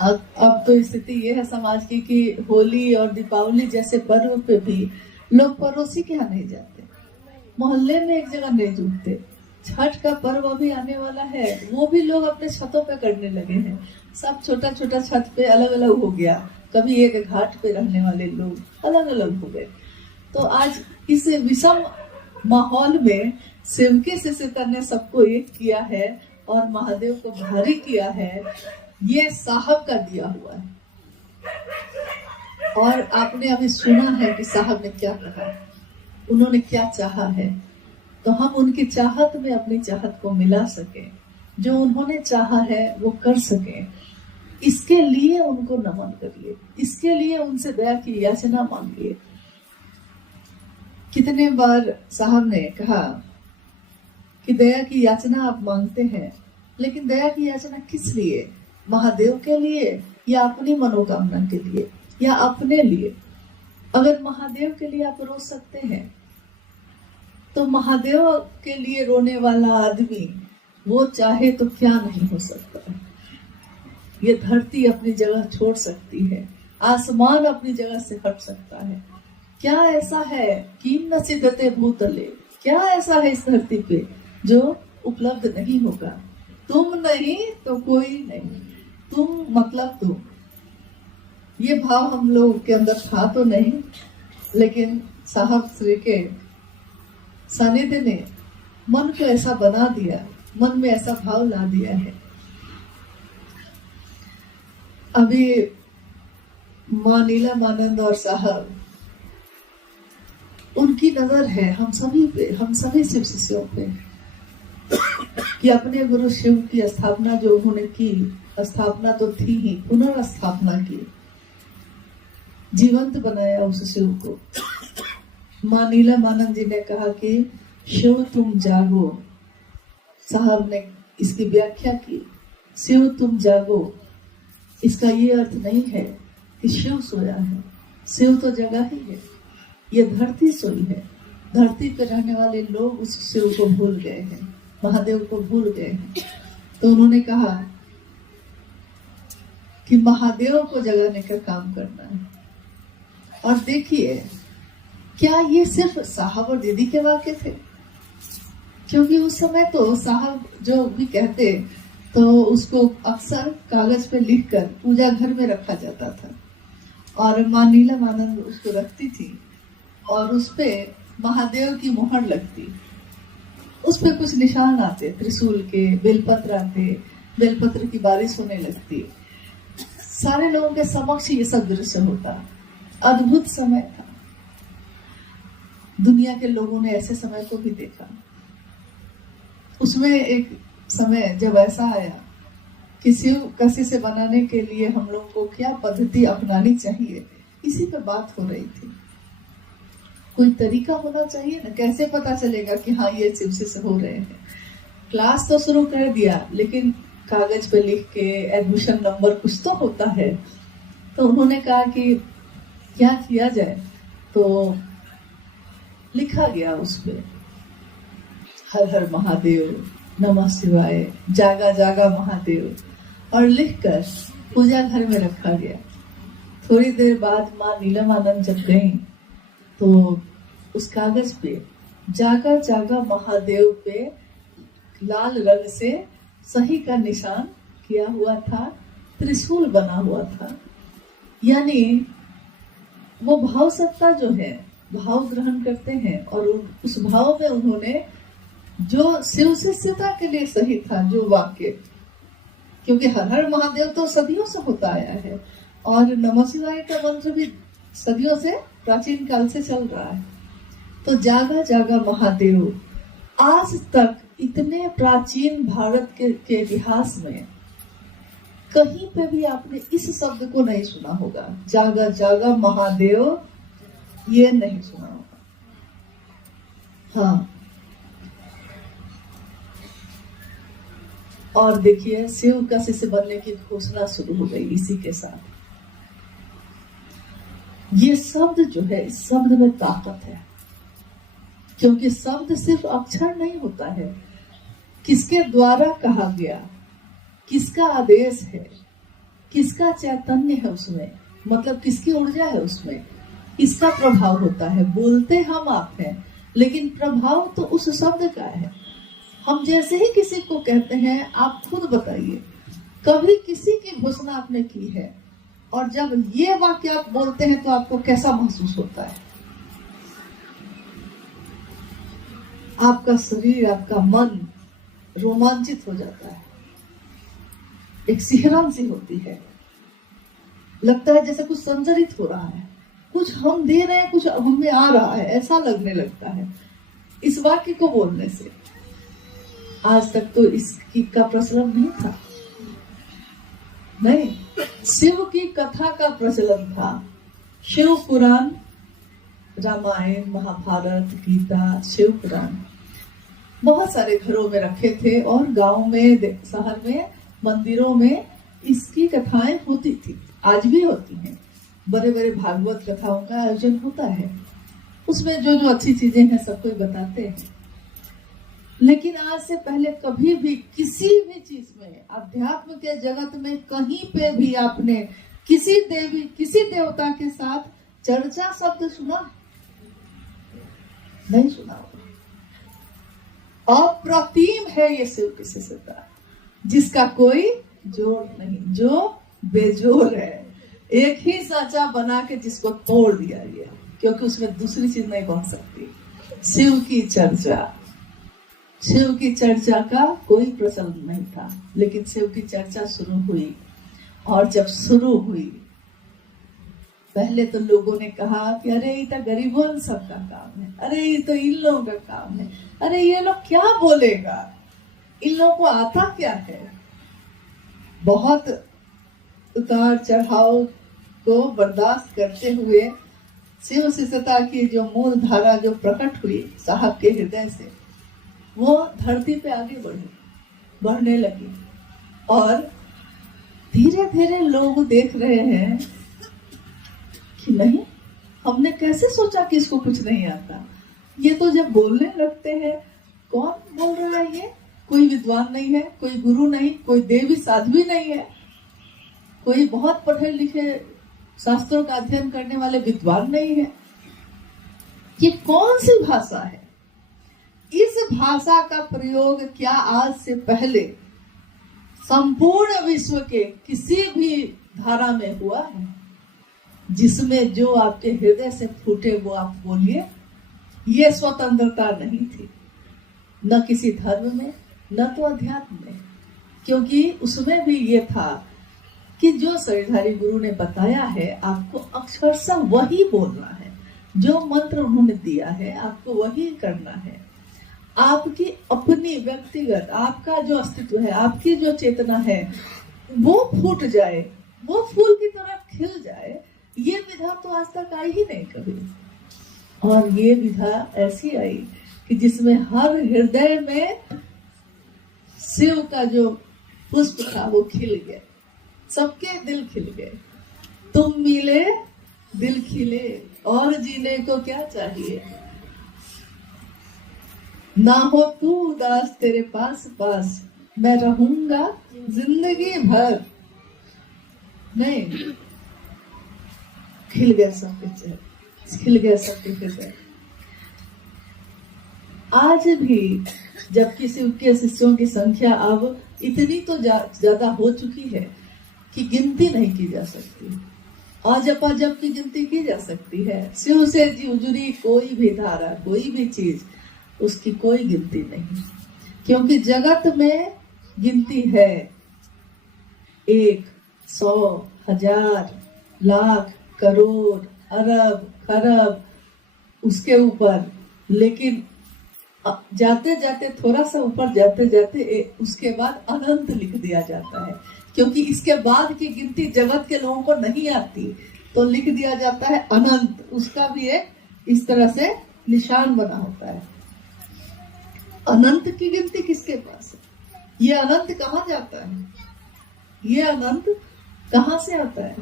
अब तो स्थिति ये है समाज की कि होली और दीपावली जैसे पर्व पे भी लोग पड़ोसी के यहाँ नहीं जाते, मोहल्ले में एक जगह नहीं जुटते। छठ का पर्व अभी आने वाला है, वो भी लोग अपने छतों पे करने लगे हैं। सब छोटा छोटा छत पे अलग अलग हो गया, कभी एक घाट पे रहने वाले लोग अलग अलग हो गए। तो आज इस विषम माहौल में सेवके से सीता ने सबको एक किया है और महादेव को भारी किया है। ये साहब का दिया हुआ है। और आपने अभी सुना है कि साहब ने क्या कहा, उन्होंने क्या चाहा है, तो हम उनकी चाहत में अपनी चाहत को मिला सके, जो उन्होंने चाहा है वो कर सके, इसके लिए उनको नमन करिए, इसके लिए उनसे दया की याचना मांगिए। कितने बार साहब ने कहा कि दया की याचना आप मांगते हैं, लेकिन दया की याचना किस लिए? महादेव के लिए या अपनी मनोकामना के लिए या अपने लिए? अगर महादेव के लिए आप रो सकते हैं तो महादेव के लिए रोने वाला आदमी वो चाहे तो क्या नहीं हो सकता है। ये धरती अपनी जगह छोड़ सकती है, आसमान अपनी जगह से हट सकता है। क्या ऐसा है कि न सिद्धते भूतले, क्या ऐसा है इस धरती पे जो उपलब्ध नहीं होगा? तुम नहीं तो कोई नहीं, तुम मतलब तुम। ये भाव हम लोग के अंदर था तो नहीं, लेकिन साहब श्री के सानिध्य ने मन को ऐसा बना दिया, मन में ऐसा भाव ला दिया है। अभी मां नीलमानंद और साहब, उनकी नजर है हम सभी पे, हम सभी शिव शिष्यों पे, कि अपने गुरु शिव की स्थापना जो उन्होंने की, स्थापना तो थी ही, पुनर्स्थापना की, जीवंत बनाया उस शिव को। मां नीलमानंद जी ने कहा कि शिव तुम जागो। साहब ने इसकी व्याख्या की, शिव तुम जागो, इसका ये अर्थ नहीं है कि शिव सोया है, शिव तो जगह ही है, ये धरती सोई है। धरती पर रहने वाले लोग उस शिव को भूल गए हैं, महादेव को भूल गए हैं। तो उन्होंने कहा कि महादेव को जगाने का काम करना है। और देखिए, क्या ये सिर्फ साहब और दीदी के वाक्य थे? क्योंकि उस समय तो साहब जो भी कहते तो उसको अक्सर कागज पे लिखकर पूजा घर में रखा जाता था, और मां नीलमानंद उसको रखती थी और उस पे महादेव की मोहर लगती, उस पे कुछ निशान आते, त्रिशूल के, बेलपत्र आते, बेलपत्र की बारिश होने लगती। सारे लोगों के समक्ष ये सब दृश्य होता। अद्भुत समय था, दुनिया के लोगों ने ऐसे समय को भी देखा। उसमें एक समय जब ऐसा आया कि शिव कसी से बनाने के लिए हम लोग को क्या पद्धति अपनानी चाहिए, इसी पे बात हो रही थी। कोई तरीका होना चाहिए ना, कैसे पता चलेगा कि हाँ ये शिव से हो रहे हैं। क्लास तो शुरू कर दिया, लेकिन कागज पे लिख के एडमिशन नंबर कुछ तो होता है। तो उन्होंने कहा कि क्या किया जाए, तो लिखा गया उसपे हर हर महादेव, नमः शिवाय, जागा जागा महादेव, और लिखकर पूजा घर में रखा गया। थोड़ी देर बाद मां नीलमानंद जब गई तो उस कागज पे जागा जागा महादेव पे लाल रंग से सही का निशान किया हुआ था, त्रिशूल बना हुआ था। यानी वो भाव सत्ता जो है, भाव ग्रहण करते हैं, और उस भाव में उन्होंने जो शिव शिष्यता के लिए सही था जो वाक्य, क्योंकि हर हर महादेव तो सदियों से होता आया है, और नमः शिवाय का मंत्र भी सदियों से, प्राचीन काल से चल रहा है। तो जागा जागा महादेव, आज तक इतने प्राचीन भारत के इतिहास में कहीं पे भी आपने इस शब्द को नहीं सुना होगा, जागा जागा महादेव, ये नहीं सुना होगा। हाँ, और देखिए शिव का शिष्य बनने की घोषणा शुरू हो गई इसी के साथ। ये शब्द जो है, इस शब्द में ताकत है, क्योंकि शब्द सिर्फ अक्षर नहीं होता है, किसके द्वारा कहा गया, किसका आदेश है, किसका किसका चैतन्य है उसमें, मतलब किसकी ऊर्जा है उसमें, इसका प्रभाव होता है। बोलते हम आप हैं, लेकिन प्रभाव तो उस शब्द का है। हम जैसे ही किसी को कहते हैं, आप खुद बताइए कभी किसी की घोषणा आपने की है और जब ये वाक्य आप बोलते हैं तो आपको कैसा महसूस होता है? आपका शरीर, आपका मन रोमांचित हो जाता है, एक सिहरन सी होती है, लगता है जैसे कुछ संचरित हो रहा है, कुछ हम दे रहे हैं, कुछ हमें आ रहा है, ऐसा लगने लगता है इस वाक्य को बोलने से। आज तक तो इसकी का प्रचलन नहीं था, नहीं, शिव की कथा का प्रचलन था। शिव पुराण, रामायण, महाभारत, गीता, शिव पुराण बहुत सारे घरों में रखे थे और गांव में, शहर में, मंदिरों में इसकी कथाएं होती थी, आज भी होती हैं। बड़े बड़े भागवत कथाओं का आयोजन होता है, उसमें जो जो अच्छी चीजें हैं सब कोई बताते हैं। लेकिन आज से पहले कभी भी किसी भी चीज में, अध्यात्म के जगत में कहीं पे भी आपने किसी देवी, किसी देवता के साथ चर्चा शब्द सुना? नहीं सुना। अप्रतिम है ये शिव की शिष्यता, जिसका कोई जोड़ नहीं, जो बेजोड़ है, एक ही साचा बना के जिसको तोड़ दिया गया, क्योंकि उसमें दूसरी चीज नहीं बन सकती। शिव की चर्चा, शिव की चर्चा का कोई प्रचलन नहीं था, लेकिन शिव की चर्चा शुरू हुई। और जब शुरू हुई, पहले तो लोगों ने कहा कि अरे ये तो गरीबों सबका काम है, अरे ये तो इन लोगों का काम है, अरे ये लोग क्या बोलेगा, इन लोगों को आता क्या है। बहुत उतार चढ़ाव को बर्दाश्त करते हुए शिव शिष्यता की जो मूल धारा जो प्रकट हुई साहब के हृदय से, वो धरती पे आगे बढ़ने लगी। और धीरे धीरे लोग देख रहे हैं कि नहीं, हमने कैसे सोचा कि इसको कुछ नहीं आता, ये तो जब बोलने लगते हैं, कौन बोल रहा है ये? कोई विद्वान नहीं है, कोई गुरु नहीं, कोई देवी साध्वी नहीं है, कोई बहुत पढ़े लिखे शास्त्रों का अध्ययन करने वाले विद्वान नहीं है। ये कौन सी भाषा है? इस भाषा का प्रयोग क्या आज से पहले संपूर्ण विश्व के किसी भी धारा में हुआ है? जिसमें जो आपके हृदय से फूटे वो आप बोलिए। ये स्वतंत्रता नहीं थी, न किसी धर्म में, न तो अध्यात्म में, क्योंकि उसमें भी ये था कि जो शरीरधारी गुरु ने बताया है, आपको अक्षरशः वही बोलना है, जो मंत्र उन्होंने दिया है आपको वही करना है। आपकी अपनी व्यक्तिगत, आपका जो अस्तित्व है, आपकी जो चेतना है, वो फूट जाए, वो फूल की तरह खिल जाए, ये विधा तो आज तक आई ही नहीं कभी। और ये विधा ऐसी आई कि जिसमें हर हृदय में शिव का जो पुष्प था वो खिल गया, सबके दिल खिल गए। तुम मिले दिल खिले, और जीने को क्या चाहिए। ना हो तू उदास तेरे पास पास, मैं रहूंगा जिंदगी भर। नहीं, खिल गया सबके चेहरे, खिल गया सबके हृदय। आज भी जबकि शिव के शिष्यों की संख्या अब इतनी तो ज्यादा हो चुकी है कि गिनती नहीं की जा सकती, अजप अजप की गिनती की जा सकती है। शिव से जुड़ी कोई भी धारा, कोई भी चीज, उसकी कोई गिनती नहीं, क्योंकि जगत में गिनती है 1, 100, 1000, लाख, करोड़, अरब, खरब, उसके ऊपर। लेकिन जाते जाते, थोड़ा सा ऊपर जाते जाते, उसके बाद अनंत लिख दिया जाता है, क्योंकि इसके बाद की गिनती जगत के लोगों को नहीं आती, तो लिख दिया जाता है अनंत। उसका भी एक इस तरह से निशान बना होता है। अनंत की गिनती किसके पास है? ये अनंत कहाँ जाता है? ये अनंत कहाँ से आता है?